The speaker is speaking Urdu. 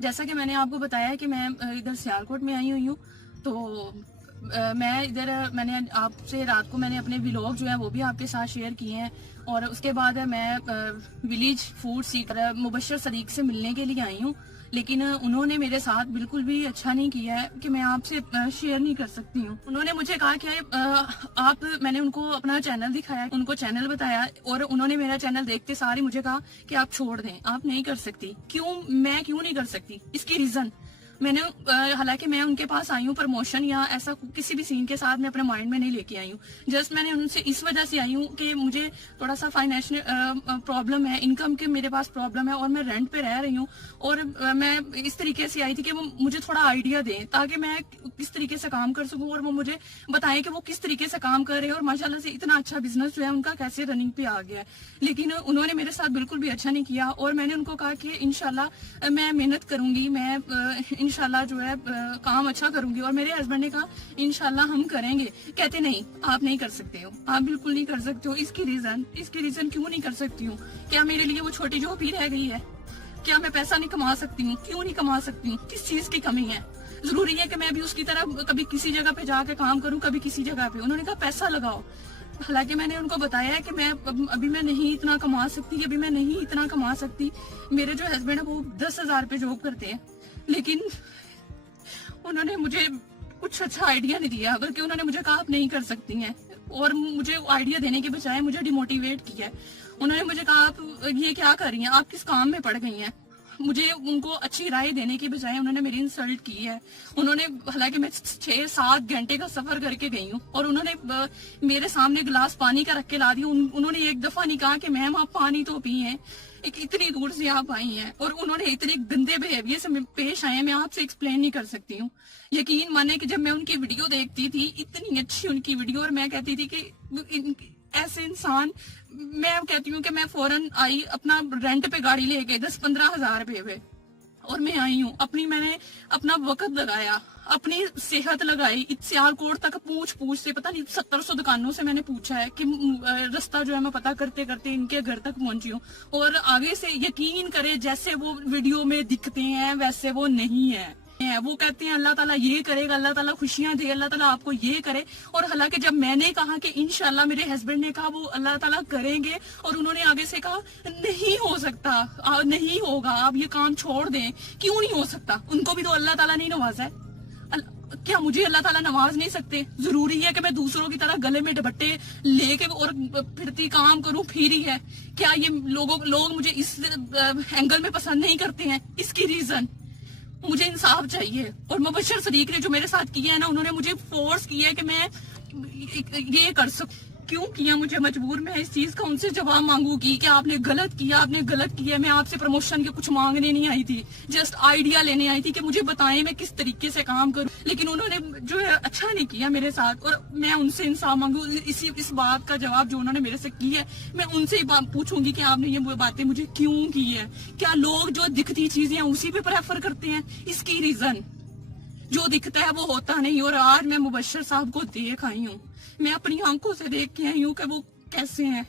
جیسا کہ میں نے آپ کو بتایا ہے کہ میں ادھر سیالکوٹ میں آئی ہوئی ہوں، تو میں نے آپ سے رات کو میں نے اپنے ولاگ جو ہیں وہ بھی آپ کے ساتھ شیئر کیے ہیں، اور اس کے بعد میں ولیج فوڈ سیکر مبشر صدیق سے ملنے کے لیے آئی ہوں، لیکن انہوں نے میرے ساتھ بالکل بھی اچھا نہیں کیا ہے کہ میں آپ سے شیئر نہیں کر سکتی ہوں۔ انہوں نے مجھے کہا کہ میں نے ان کو اپنا چینل دکھایا، ان کو چینل بتایا، اور انہوں نے میرا چینل دیکھتے سارے مجھے کہا کہ آپ چھوڑ دیں، آپ نہیں کر سکتی۔ میں کیوں نہیں کر سکتی؟ اس کی ریزن میں نے حالانکہ میں ان کے پاس آئی ہوں پروموشن یا ایسا کسی بھی سین کے ساتھ میں اپنے مائنڈ میں نہیں لے کے آئی ہوں، جسٹ میں نے ان سے اس وجہ سے آئی ہوں کہ مجھے تھوڑا سا فائنینشیل پرابلم ہے، انکم کے میرے پاس پرابلم ہے، اور میں رینٹ پہ رہ رہی ہوں، اور میں اس طریقے سے آئی تھی کہ وہ مجھے تھوڑا آئیڈیا دیں تاکہ میں کس طریقے سے کام کر سکوں، اور وہ مجھے بتائیں کہ وہ کس طریقے سے کام کر رہے ہیں، اور ماشاءاللہ سے اتنا اچھا بزنس جو ہے ان کا کیسے رننگ پہ آ گیا ہے۔ لیکن انہوں نے میرے ساتھ بالکل بھی اچھا نہیں کیا، اور میں نے ان کو کہا کہ انشاءاللہ میں محنت کروں گی، میں انشاءاللہ جو ہے کام اچھا کروں گی، اور میرے ہسبینڈ نے کہا انشاءاللہ ہم کریں گے۔ کہتے نہیں، آپ نہیں کر سکتے ہو، آپ بالکل نہیں کر سکتے ہو۔ اس کی ریزن کیوں نہیں کر سکتی ہوں؟ کیا میرے لیے وہ چھوٹی جاب ہی رہ گئی ہے؟ کیا میں پیسہ نہیں کما سکتی ہوں؟ کیوں نہیں کما سکتی ہوں؟ کس چیز کی کمی ہے؟ ضروری ہے کہ میں بھی اس کی طرح کبھی کسی جگہ پہ جا کے کام کروں، کبھی کسی جگہ پہ؟ انہوں نے کہا پیسہ لگاؤ۔ حالانکہ میں نے ان کو بتایا ہے کہ ابھی میں نہیں اتنا کما سکتی، میرے جو ہسبینڈ ہے وہ 10,000 پہ جاب کرتے ہیں، لیکن انہوں نے مجھے کچھ اچھا آئیڈیا نہیں دیا، بلکہ انہوں نے مجھے کہا آپ نہیں کر سکتی ہیں، اور مجھے آئیڈیا دینے کے بجائے مجھے ڈیموٹیویٹ کیا ہے۔ انہوں نے مجھے کہا آپ یہ کیا کر رہی ہیں، آپ کس کام میں پڑ گئی ہیں؟ مجھے ان کو اچھی رائے دینے کے بجائے انہوں نے میری انسلٹ کی ہے۔ انہوں نے، حالانکہ میں 6-7 گھنٹے کا سفر کر کے گئی ہوں، اور انہوں نے میرے سامنے گلاس پانی کا رکھ کے لا دیا۔ انہوں نے ایک دفعہ نہیں کہا کہ میم آپ پانی تو پیئیں، اتنی دور سے آپ آئی ہیں، اور انہوں نے اتنے گندے بہیویئر سے پیش آئے ہیں، میں آپ سے ایکسپلین نہیں کر سکتی ہوں۔ یقین مانے کہ جب میں ان کی ویڈیو دیکھتی تھی، اتنی اچھی ان کی ویڈیو، اور میں کہتی تھی کہ ایسے انسان، میں کہتی ہوں کہ میں فوراً آئی اپنا رینٹ پہ گاڑی لے کے 10-15 ہزار پہ اور میں آئی ہوں، میں نے اپنا وقت لگایا، اپنی صحت لگائی، سیالکوٹ تک پوچھ سے پتہ نہیں 700 دکانوں سے میں نے پوچھا ہے کہ رستہ جو ہے میں پتہ کرتے کرتے ان کے گھر تک پہنچی ہوں، اور آگے سے یقین کرے جیسے وہ ویڈیو میں دکھتے ہیں ویسے وہ نہیں ہے۔ وہ کہتے ہیں اللہ تعالیٰ یہ کرے گا، اللہ تعالیٰ خوشیاں دے، اللہ تعالیٰ آپ کو یہ کرے، اور حالانکہ جب میں نے کہا کہ انشاءاللہ، میرے ہسبینڈ نے کہا وہ اللہ تعالیٰ کریں گے، اور انہوں نے آگے سے کہا نہیں ہو سکتا، نہیں ہوگا، آپ یہ کام چھوڑ دیں۔ کیوں نہیں ہو سکتا؟ ان کو بھی تو اللہ تعالیٰ نہیں نوازا ہے، کیا مجھے اللہ تعالیٰ نواز نہیں سکتے؟ ضروری ہے کہ میں دوسروں کی طرح گلے میں دوپٹے لے کے اور پھرتی کام کروں؟ پھر ہی ہے کیا یہ لوگ مجھے اس اینگل میں پسند نہیں کرتے ہیں؟ اس کی ریزن مجھے انصاف چاہیے، اور مبشر صدیق نے جو میرے ساتھ کیا ہے نا، انہوں نے مجھے فورس کیا ہے کہ میں یہ کر سکوں۔ کیوں کیا مجھے مجبور؟ میں اس چیز کا ان سے جواب مانگوں گی کہ آپ نے غلط کیا، آپ نے غلط کیا۔ میں آپ سے پروموشن کے کچھ مانگنے نہیں آئی تھی، جسٹ آئیڈیا لینے آئی تھی کہ مجھے بتائیں میں کس طریقے سے کام کروں، لیکن انہوں نے جو ہے اچھا نہیں کیا میرے ساتھ، اور میں ان سے انصاف مانگوں۔ اس بات کا جواب جو انہوں نے میرے سے کی ہے، میں ان سے ہی پوچھوں گی کہ آپ نے یہ باتیں مجھے کیوں کی ہے؟ کیا لوگ جو دکھتی چیزیں ہیں اسی پہ پریفر کرتے ہیں؟ اس کی ریزن جو دکھتا ہے وہ ہوتا نہیں، اور آج میں مبشر صاحب کو دیکھ آئی ہوں، میں اپنی آنکھوں سے دیکھ کے آئی ہوں کہ وہ کیسے ہیں۔